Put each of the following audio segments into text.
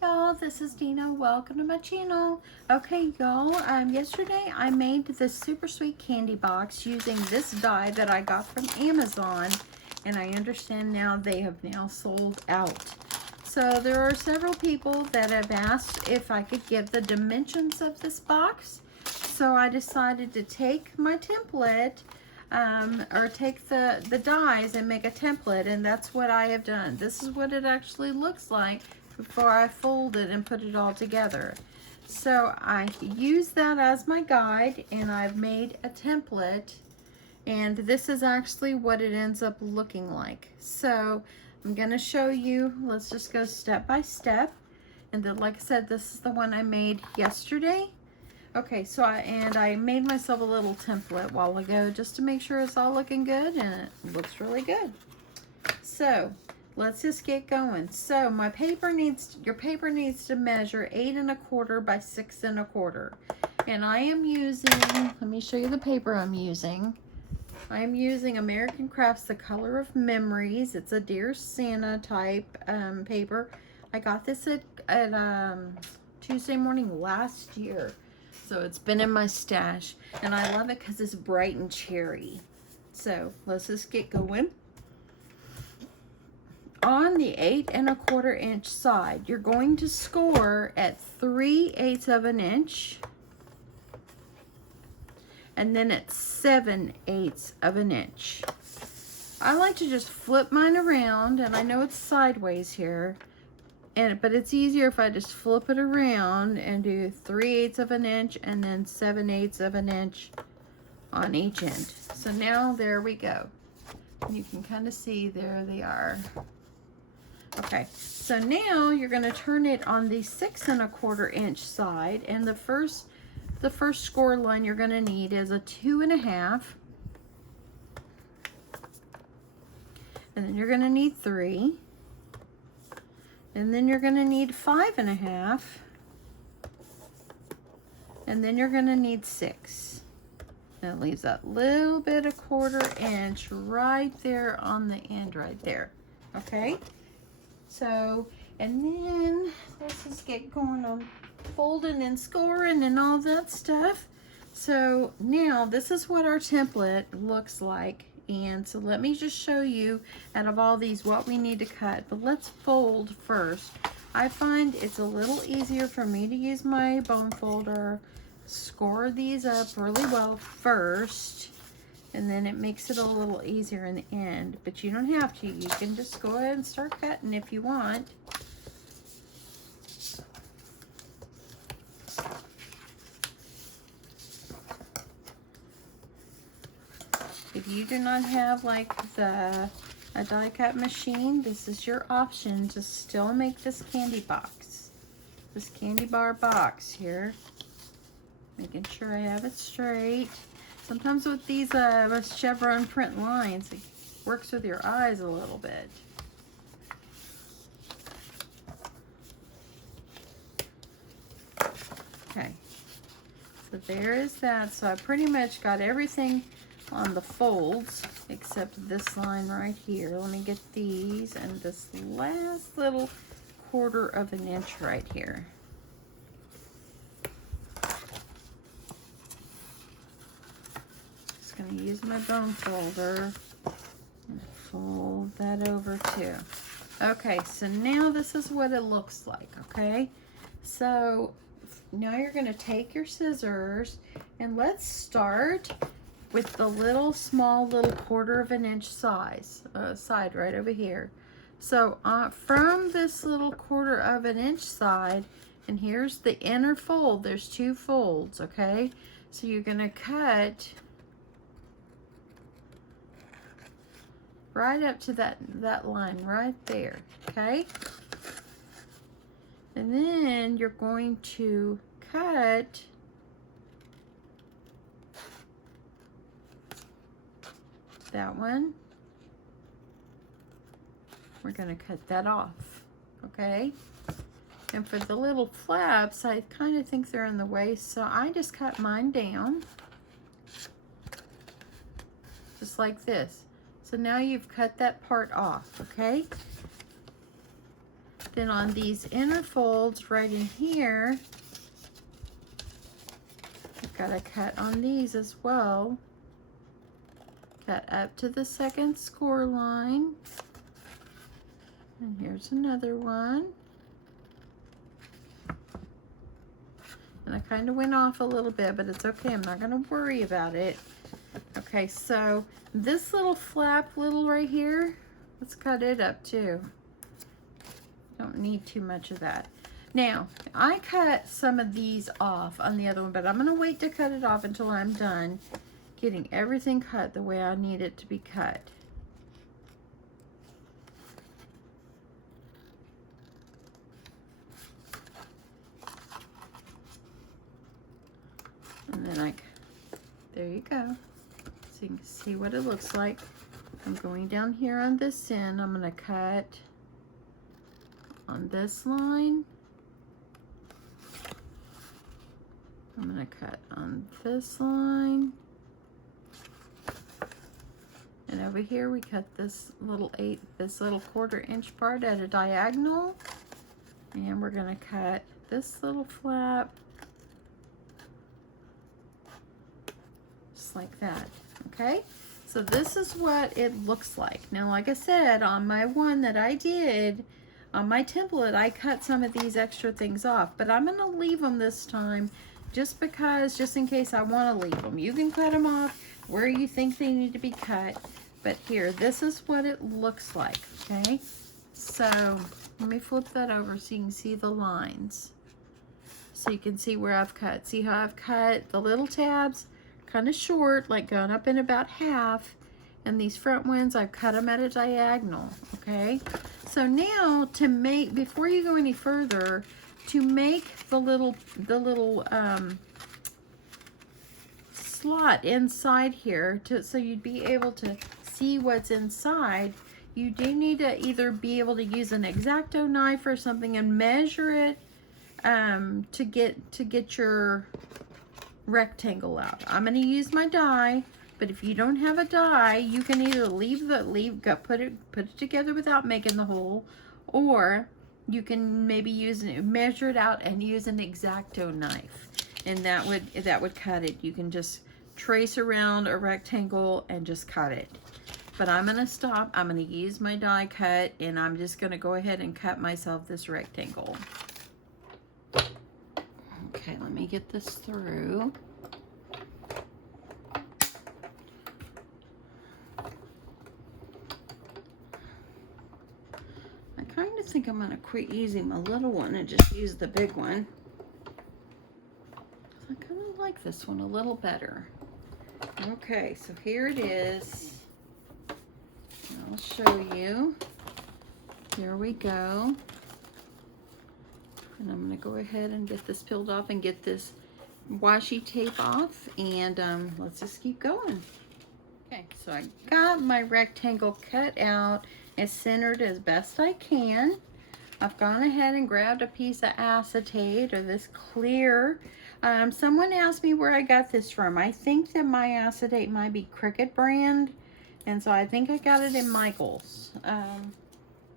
y'all, this is Dina. Welcome to my channel. Okay y'all, yesterday I made this super sweet candy box using this die that I got from Amazon, and I understand now they have now sold out. So there are several people that have asked if I could give the dimensions of this box. So I decided to take my template or take the dies and make a template, and that's what I have done. This is what it actually looks like before I fold it and put it all together. So I use that as my guide, and I've made a template, and this is actually what it ends up looking like. So I'm going to show you. Let's just go step by step. And then, like I said, this is the one I made yesterday. Okay, so I made myself a little template a while ago just to make sure it's all looking good, and it looks really good. So let's just get going. So your paper needs to measure 8 1/4 by 6 1/4. And I am using, let me show you the paper I'm using. I am using American Crafts, The Color of Memories. It's a Dear Santa type paper. I got this at Tuesday morning last year. So it's been in my stash, and I love it because it's bright and cherry. So let's just get going. On the 8 1/4 inch side, you're going to score at 3/8 of an inch, and then at 7/8 of an inch. I like to just flip mine around, and I know it's sideways here, but it's easier if I just flip it around and do 3/8 of an inch and then 7/8 of an inch on each end. So now there we go. You can kind of see there they are. Okay, so now you're going to turn it on the 6 1/4 inch side, and the first score line you're going to need is a 2 1/2, and then you're going to need 3. And then you're going to need 5 1/2, and then you're going to need 6. And it leaves that little bit of 1/4 inch right there on the end right there. Okay, so, and then let's just get going on folding and scoring and all that stuff. So now this is what our template looks like. And so let me just show you out of all these what we need to cut. But let's fold first. I find it's a little easier for me to use my bone folder, score these up really well first, and then it makes it a little easier in the end. But you don't have to. You can just go ahead and start cutting if you want. If you do not have like a die cut machine, this is your option to still make this candy box. This candy bar box here. Making sure I have it straight. Sometimes with these chevron print lines, it works with your eyes a little bit. Okay, so there is that. So I pretty much got everything on the folds except this line right here. Let me get these and this last little 1/4 of an inch right here. Just gonna use my bone folder and fold that over too. Okay, so now this is what it looks like. Okay, so now you're gonna take your scissors, and let's start with the small little 1/4 of an inch side right over here. So from this little 1/4 of an inch side, and here's the inner fold, there's 2 folds. Okay, so you're gonna cut right up to that line right there. Okay, and then you're going to cut that one. We're going to cut that off. Okay, and for the little flaps, I kind of think they're in the way, so I just cut mine down just like this. So now you've cut that part off. Okay, Then on these inner folds right in here, I've got to cut on these as well. Cut up to the second score line. And here's another one. And I kind of went off a little bit, but it's okay. I'm not going to worry about it. Okay, so this little flap right here, let's cut it up too. Don't need too much of that. Now, I cut some of these off on the other one, but I'm going to wait to cut it off until I'm done getting everything cut the way I need it to be cut. And then there you go. So you can see what it looks like. I'm going down here on this end. I'm going to cut on this line. I'm going to cut on this line. And over here we cut this little 1/4 inch part at a diagonal. And we're going to cut this little flap just like that. Okay, so this is what it looks like. Now, like I said, on my one that I did, on my template, I cut some of these extra things off, but I'm going to leave them this time just in case I want to leave them. You can cut them off where you think they need to be cut, but here, this is what it looks like, okay? So, let me flip that over so you can see the lines. So you can see where I've cut. See how I've cut the little tabs kind of short, like going up in about half, and these front ones, I've cut them at a diagonal, okay? So now, before you go any further, to make the little slot inside here, so you'd be able to see what's inside, you do need to either be able to use an X-Acto knife or something and measure it to get your rectangle out. I'm going to use my die, but if you don't have a die, you can either put it together without making the hole, or you can maybe measure it out and use an X-Acto knife, and that would cut it. You can just trace around a rectangle and just cut it. But I'm going to stop. I'm going to use my die cut, and I'm just going to go ahead and cut myself this rectangle. Okay, let me get this through. I kind of think I'm going to quit using my little one and just use the big one. I kind of like this one a little better. Okay, so here it is. I'll show you. Here we go. And I'm going to go ahead and get this peeled off and get this washi tape off, and let's just keep going. Okay, so I got my rectangle cut out and centered as best I can. I've gone ahead and grabbed a piece of acetate, or this clear. Someone asked me where I got this from. I think that my acetate might be Cricut brand, and so I think I got it in Michael's.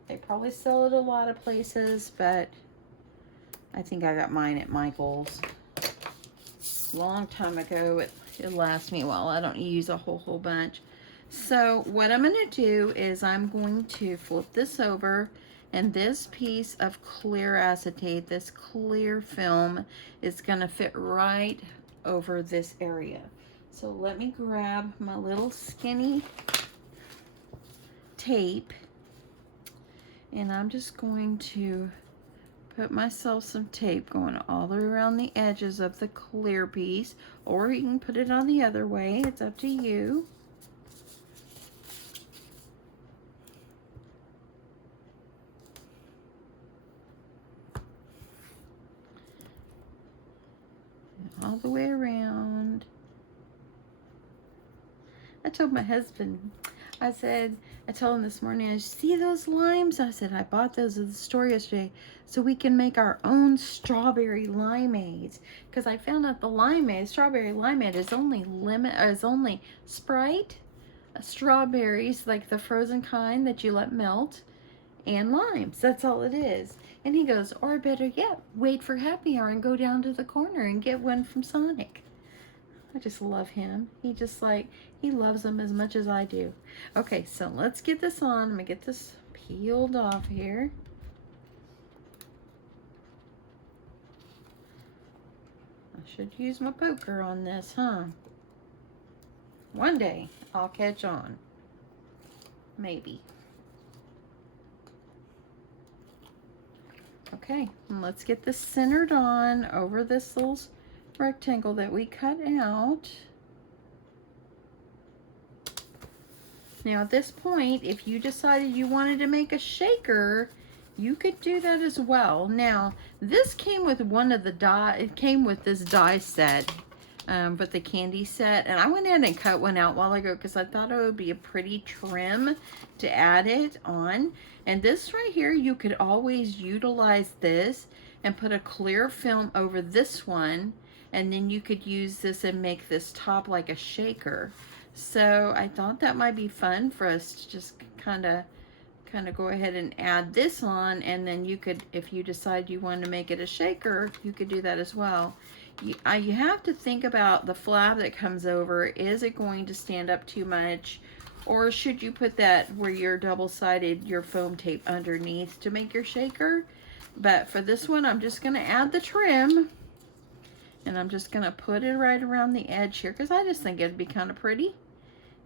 They probably sell it a lot of places, but I think I got mine at Michael's. Long time ago. It lasts me a while. I don't use a whole bunch. So what I'm going to do is I'm going to flip this over, and this piece of clear acetate, this clear film, is going to fit right over this area. So let me grab my little skinny tape, and I'm just going to put myself some tape going all the way around the edges of the clear piece, or you can put it on the other way. It's up to you. All the way around. I told my husband, I told him this morning, I see those limes? I said, I bought those at the store yesterday so we can make our own strawberry limeades. Because I found out the strawberry limeade is only Sprite, strawberries, like the frozen kind that you let melt, and limes. That's all it is. And he goes, or better yet, wait for happy hour and go down to the corner and get one from Sonic. I just love him. He just like, he loves them as much as I do. Okay, so let's get this on. I'm gonna get this peeled off here. I should use my poker on this, huh? One day I'll catch on. Maybe. Okay, and let's get this centered on over this little rectangle that we cut out. Now at this point, if you decided you wanted to make a shaker, you could do that as well. Now, this came with one of the die, it came with this die set, but the candy set, and I went ahead and cut one out a while ago because I thought it would be a pretty trim to add it on. And this right here, you could always utilize this and put a clear film over this one, and then you could use this and make this top like a shaker. So I thought that might be fun for us to just kind of go ahead and add this on, and then you could, if you decide you want to make it a shaker, you could do that as well. You have to think about the flap that comes over. Is it going to stand up too much, or should you put that where you're double-sided your foam tape underneath to make your shaker? But for this one, I'm just going to add the trim, and I'm just going to put it right around the edge here because I just think it'd be kind of pretty.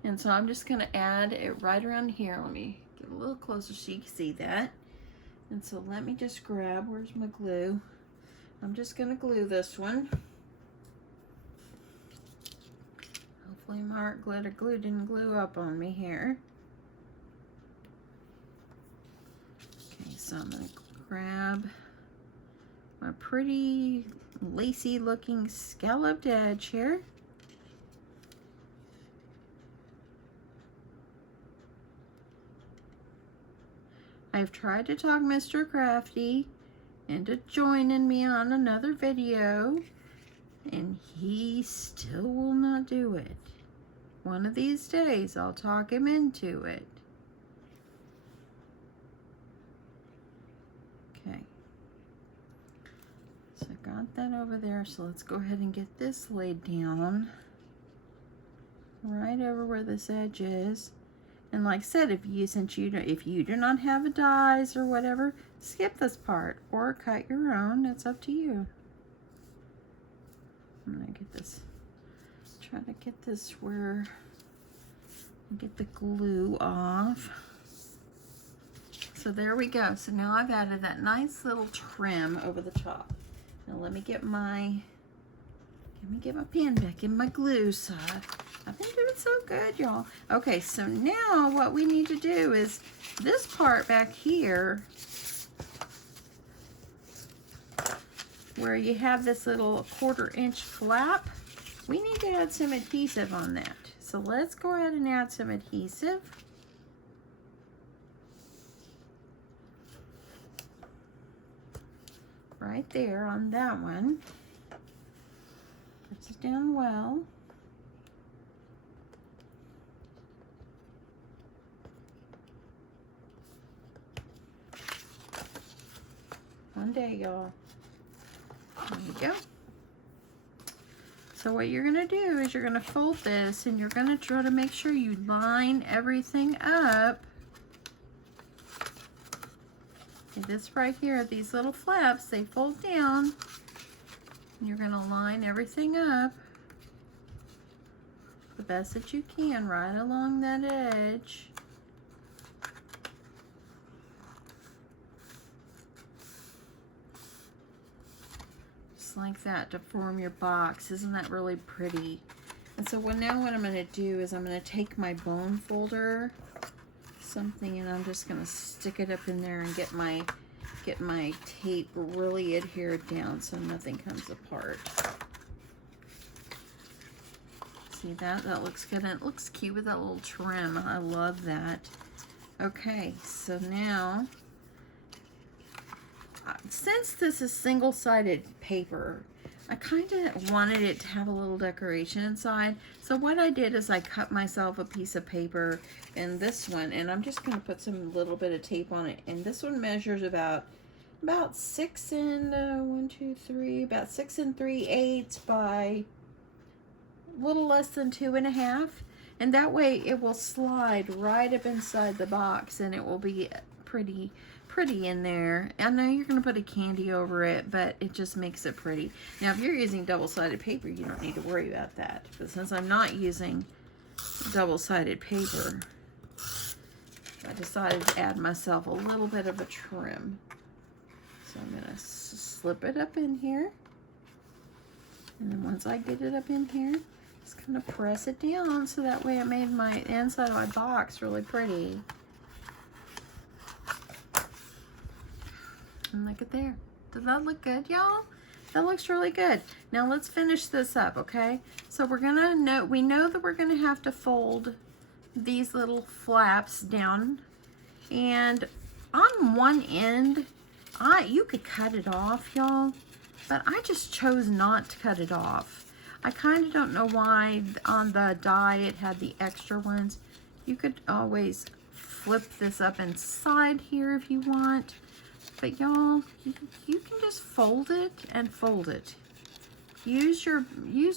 And so I'm just going to add it right around here. Let me get a little closer so you can see that. And so let me just grab, where's my glue? I'm just going to glue this one. Hopefully my art glitter glue didn't glue up on me here. Okay, so I'm going to grab my pretty lacy looking scalloped edge here. I've tried to talk Mr. Crafty into joining me on another video, and he still will not do it. One of these days I'll talk him into it. Okay. So I got that over there, so let's go ahead and get this laid down right over where this edge is. And like I said, if you do not have a dies or whatever, skip this part or cut your own. It's up to you. I'm gonna get this, try to get this where, get the glue off. So there we go. So now I've added that nice little trim over the top. Now let me get my pen back in my glue side. I've been doing so good, y'all. Okay, so now what we need to do is this part back here, where you have this little 1/4 inch flap, we need to add some adhesive on that. So let's go ahead and add some adhesive. Right there on that one. Puts it down well. One day, y'all. There you go. So what you're going to do is you're going to fold this, and you're going to try to make sure you line everything up. And this right here, these little flaps, they fold down. And you're going to line everything up the best that you can right along that edge. Like that to form your box. Isn't that really pretty? And so now what I'm going to do is I'm going to take my bone folder, something, and I'm just going to stick it up in there and get my tape really adhered down so nothing comes apart. See that? That looks good, and it looks cute with that little trim. I love that. Okay, so now, since this is single-sided paper, I kind of wanted it to have a little decoration inside. So what I did is I cut myself a piece of paper in this one, and I'm just going to put some little bit of tape on it. And this one measures about 6 and 3/8 by a little less than 2.5. And that way it will slide right up inside the box, and it will be pretty in there. I know you're going to put a candy over it, but it just makes it pretty. Now, if you're using double-sided paper, you don't need to worry about that. But since I'm not using double-sided paper, I decided to add myself a little bit of a trim. So I'm going to slip it up in here. And then once I get it up in here, just kind of press it down so that way it made my inside of my box really pretty. And look at there. Does that look good, y'all? That looks really good. Now let's finish this up, okay? So we know that we're gonna have to fold these little flaps down, and on one end, you could cut it off, y'all, but I just chose not to cut it off. I kind of don't know why on the die it had the extra ones. You could always flip this up inside here if you want. But y'all, you can just fold it and fold it. Use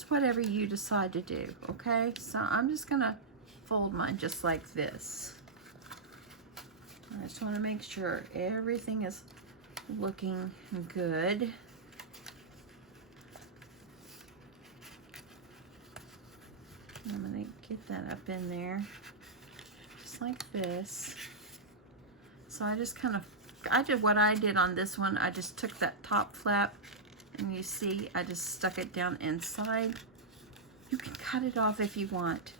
whatever you decide to do, okay? So I'm just gonna fold mine just like this. I just want to make sure everything is looking good. I'm gonna get that up in there, just like this. So I just kind of what I did on this one, I just took that top flap, and you see I just stuck it down inside. You can cut it off if you want.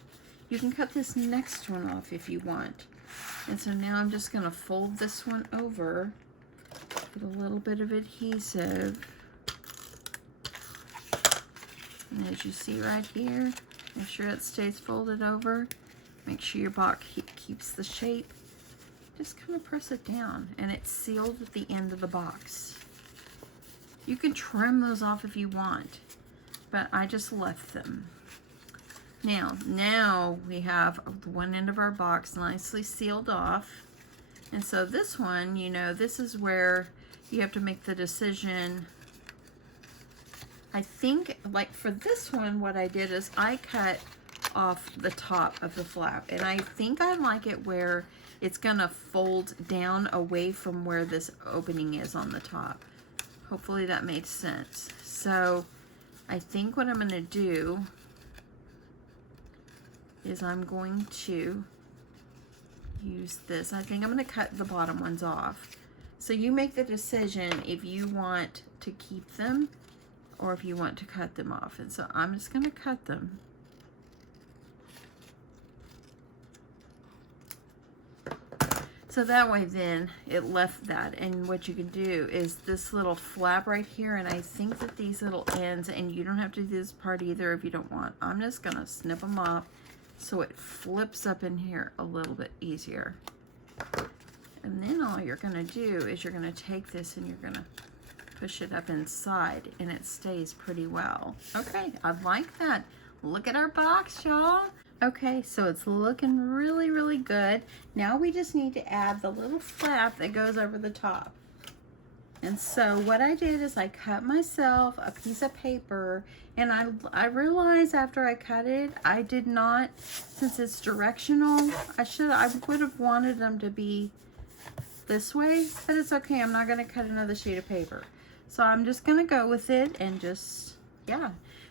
You can cut this next one off if you want. And so now I'm just going to fold this one over, get a little bit of adhesive. And as you see right here, make sure it stays folded over. Make sure your box keeps the shape. Just kind of press it down, and it's sealed at the end of the box. You can trim those off if you want, but I just left them. Now we have one end of our box nicely sealed off. And so this one, you know, this is where you have to make the decision. I think, like for this one, what I did is I cut off the top of the flap, and I think I like it where it's gonna fold down away from where this opening is on the top. Hopefully that made sense. So I think what I'm gonna do is I'm going to use this. I think I'm gonna cut the bottom ones off. So you make the decision if you want to keep them or if you want to cut them off. And so I'm just gonna cut them. So that way then it left that, and what you can do is this little flap right here, and I think that these little ends, and you don't have to do this part either if you don't want. I'm just gonna snip them off so it flips up in here a little bit easier. And then all you're gonna do is you're gonna take this and you're gonna push it up inside, and it stays pretty well. Okay, I like that. Look at our box, y'all. Okay, so it's looking really, really good. Now we just need to add the little flap that goes over the top. And so what I did is I cut myself a piece of paper, and I realized after I cut it, I did not, since it's directional, I would have wanted them to be this way, but it's okay. I'm not gonna cut another sheet of paper. So I'm just gonna go with it and just, yeah.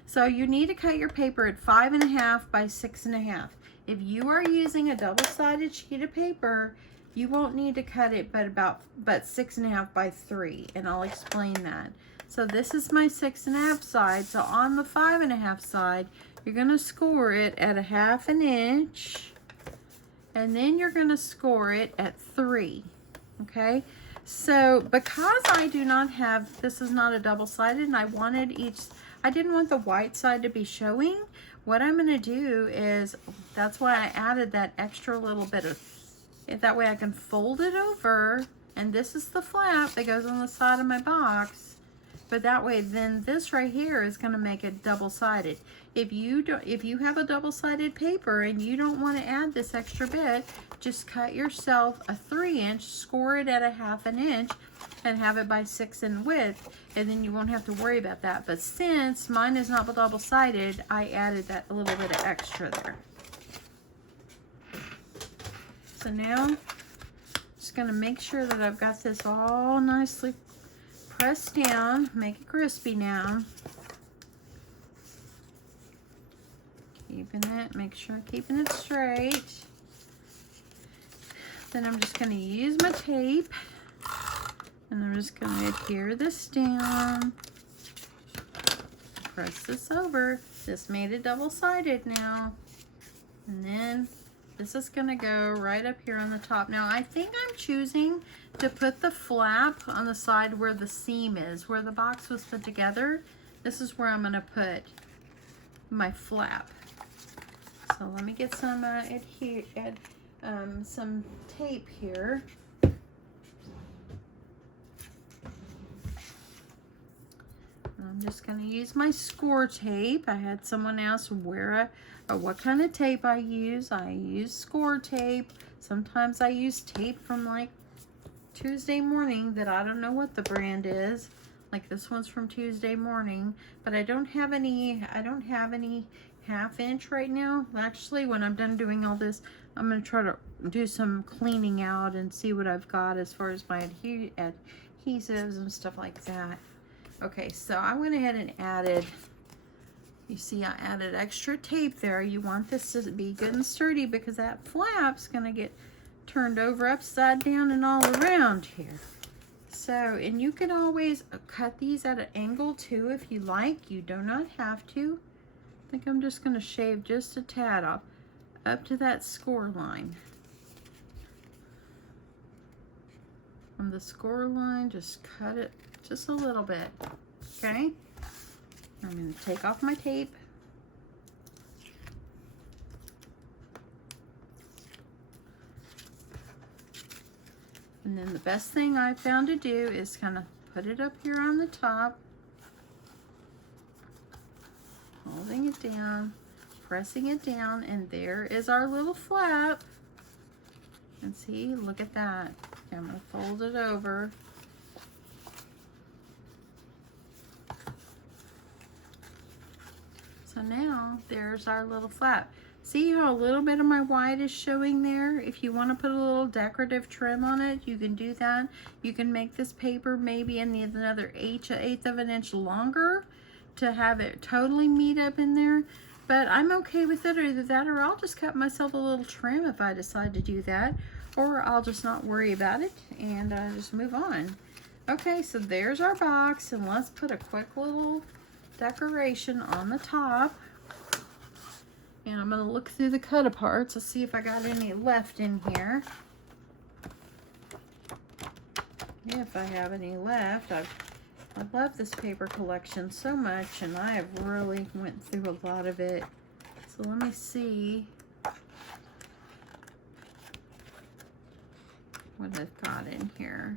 So you need to cut your paper at 5.5 by 6.5. If you are using a double-sided sheet of paper, you won't need to cut it but 6.5 by 3, and I'll explain that. So this is my 6.5 side. So on the 5.5 side, you're gonna score it at 1/2 inch, and then you're gonna score it at 3. Okay. So because I do not have, this is not a double-sided, and I didn't want the white side to be showing. What I'm going to do is, that's why I added that extra little bit of, that way I can fold it over, and this is the flap that goes on the side of my box. But that way, then this right here is going to make it double-sided. If you have a double-sided paper and you don't want to add this extra bit, just cut yourself a 3-inch, score it at a 1/2 inch, and have it by 6 in width, and then you won't have to worry about that. But since mine is not double-sided, I added that a little bit of extra there. So now, just going to make sure that I've got this all nicely press down, make it crispy now. Keeping it, make sure I'm keeping it straight. Then I'm just going to use my tape, and I'm just going to adhere this down. Press this over. This made it double-sided now. And then this is going to go right up here on the top. Now, I think I'm choosing to put the flap on the side where the seam is, where the box was put together. This is where I'm going to put my flap. So let me get some some tape here. I'm just going to use my score tape. I had someone ask what kind of tape I use. I use score tape. Sometimes I use tape from like Tuesday Morning that I don't know what the brand is. Like this one's from Tuesday Morning, but I don't have any 1/2 inch right now. Actually, when I'm done doing all this, I'm going to try to do some cleaning out and see what I've got as far as my adhesives and stuff like that. Okay, so I went ahead and added, you see I added extra tape there. You want this to be good and sturdy because that flap's going to get turned over upside down and all around here. So, and you can always cut these at an angle too if you like. You do not have to. I think I'm just going to shave just a tad off up to that score line. On the score line, just cut it just a little bit, okay? I'm going to take off my tape. And then the best thing I found to do is kind of put it up here on the top, holding it down, pressing it down, and there is our little flap. And see, look at that. Okay, I'm going to fold it over. So now, there's our little flap. See how a little bit of my white is showing there? If you want to put a little decorative trim on it, you can do that. You can make this paper maybe another eighth of an inch longer to have it totally meet up in there. But I'm okay with it, or either that, or I'll just cut myself a little trim if I decide to do that. Or I'll just not worry about it and just move on. Okay, so there's our box, and let's put a quick little decoration on the top. And I'm going to look through the cut-aparts to see if I got any left in here. If I have any left. I love this paper collection so much, and I have really went through a lot of it. So let me see what I've got in here.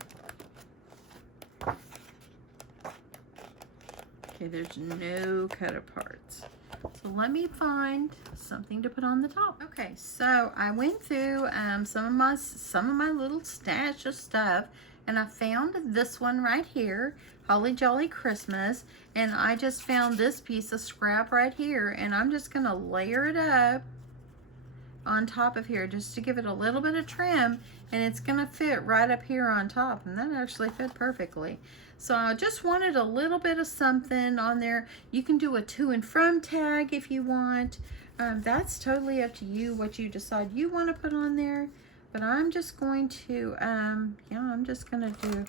Okay, there's no cut-aparts. So let me find something to put on the top. Okay, so I went through some of my little stash of stuff, and I found this one right here, Holly Jolly Christmas, and I just found this piece of scrap right here, and I'm just gonna layer it up on top of here just to give it a little bit of trim, and it's gonna fit right up here on top, and that actually fit perfectly. So I just wanted a little bit of something on there. You can do a to and from tag if you want. That's totally up to you what you decide you want to put on there. But I'm just going to, I'm just going to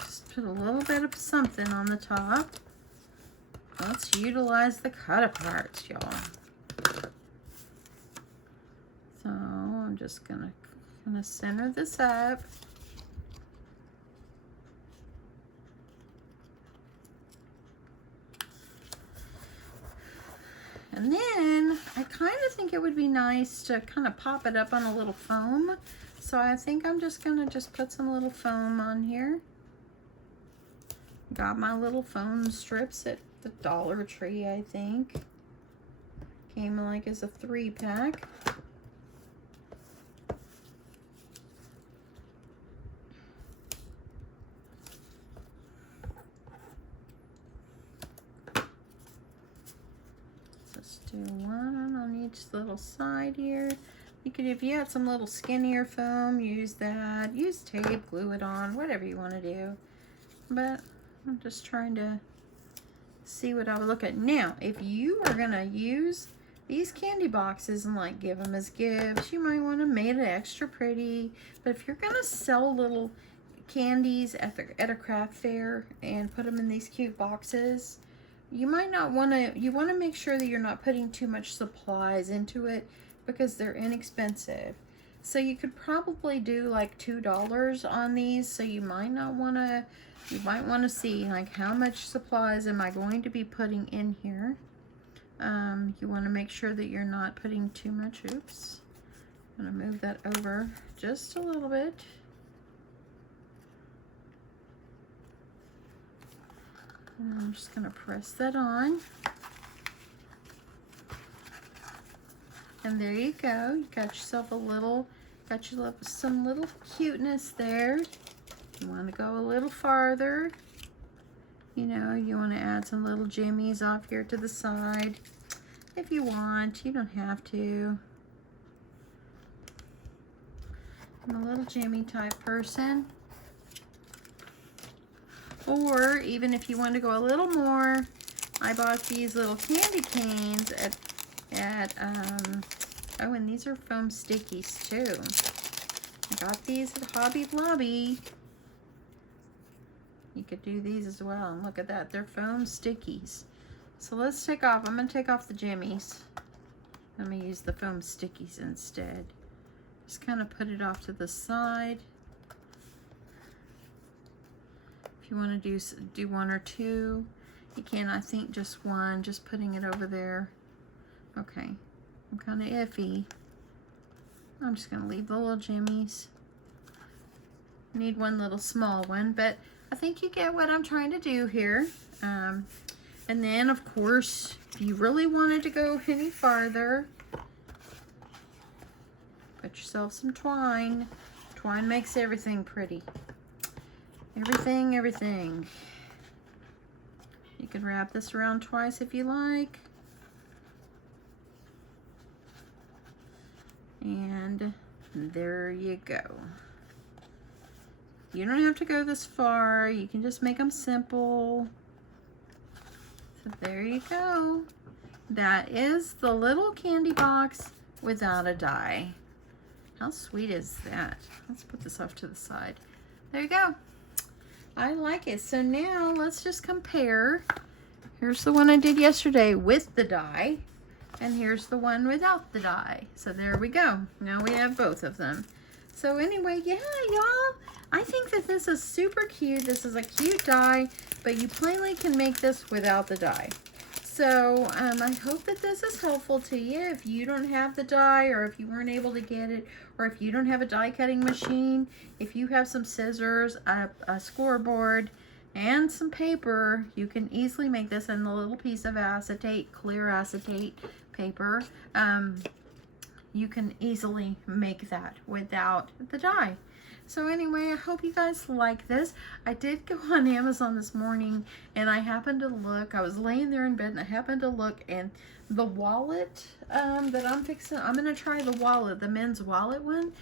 just put a little bit of something on the top. Let's utilize the cut-aparts, y'all. So I'm just going to center this up. And then I kind of think it would be nice to kind of pop it up on a little foam. So I think I'm just going to put some little foam on here. Got my little foam strips at the Dollar Tree, I think. Came like as a 3-pack. Let's do one on each little side here. You could, if you had some little skinnier foam, use that. Use tape, glue it on, whatever you want to do. But I'm just trying to see what I would look at. Now, if you are going to use these candy boxes and like give them as gifts, you might want to make it extra pretty. But if you're going to sell little candies at a craft fair and put them in these cute boxes, you might not want to, you want to make sure that you're not putting too much supplies into it because they're inexpensive. So you could probably do like $2 on these. So you might not want to, you might want to see like how much supplies am I going to be putting in here. You want to make sure that you're not putting too much. Oops. I'm going to move that over just a little bit. And I'm just going to press that on. And there you go. You got yourself a little, some little cuteness there. You want to go a little farther. You know, you want to add some little jimmies off here to the side. If you want, you don't have to. I'm a little jimmy type person. Or even if you want to go a little more, I bought these little candy canes at oh, and these are foam stickies too. I got these at Hobby Lobby. You could do these as well. And look at that, they're foam stickies. So let's take off, I'm gonna take off the jimmies. I'm gonna use the foam stickies instead. Just kind of put it off to the side. If you want to do one or two, you can. I think just one, just putting it over there. Okay, I'm kind of iffy. I'm just gonna leave the little jimmies. Need one little small one, but I think you get what I'm trying to do here. And then, of course, if you really wanted to go any farther, put yourself some twine. Twine makes everything pretty. Everything. You can wrap this around twice if you like. And there you go. You don't have to go this far. You can just make them simple. So there you go. That is the little candy box without a die. How sweet is that? Let's put this off to the side. There you go. I like it. So now let's just compare. Here's the one I did yesterday with the die. And here's the one without the die. So there we go. Now we have both of them. So anyway, yeah, y'all. I think that this is super cute. This is a cute die, but you plainly can make this without the die. So I hope that this is helpful to you. If you don't have the die, or if you weren't able to get it, or if you don't have a die cutting machine, if you have some scissors, a scoreboard, and some paper, you can easily make this in a little piece of acetate, clear acetate paper. You can easily make that without the die. So anyway, I hope you guys like this. I did go on Amazon this morning and I happened to look, I was laying there in bed and I happened to look, and the wallet that I'm fixing, I'm going to try the wallet, the men's wallet one.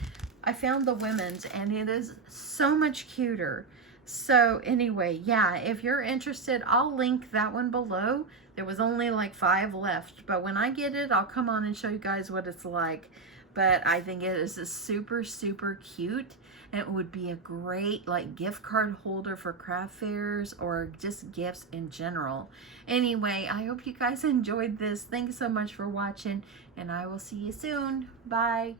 I found the women's and it is so much cuter. So anyway, yeah, if you're interested, I'll link that one below. There was only like 5 left, but when I get it, I'll come on and show you guys what it's like. But I think it is super, super cute. And it would be a great like gift card holder for craft fairs or just gifts in general. Anyway, I hope you guys enjoyed this. Thanks so much for watching, and I will see you soon. Bye.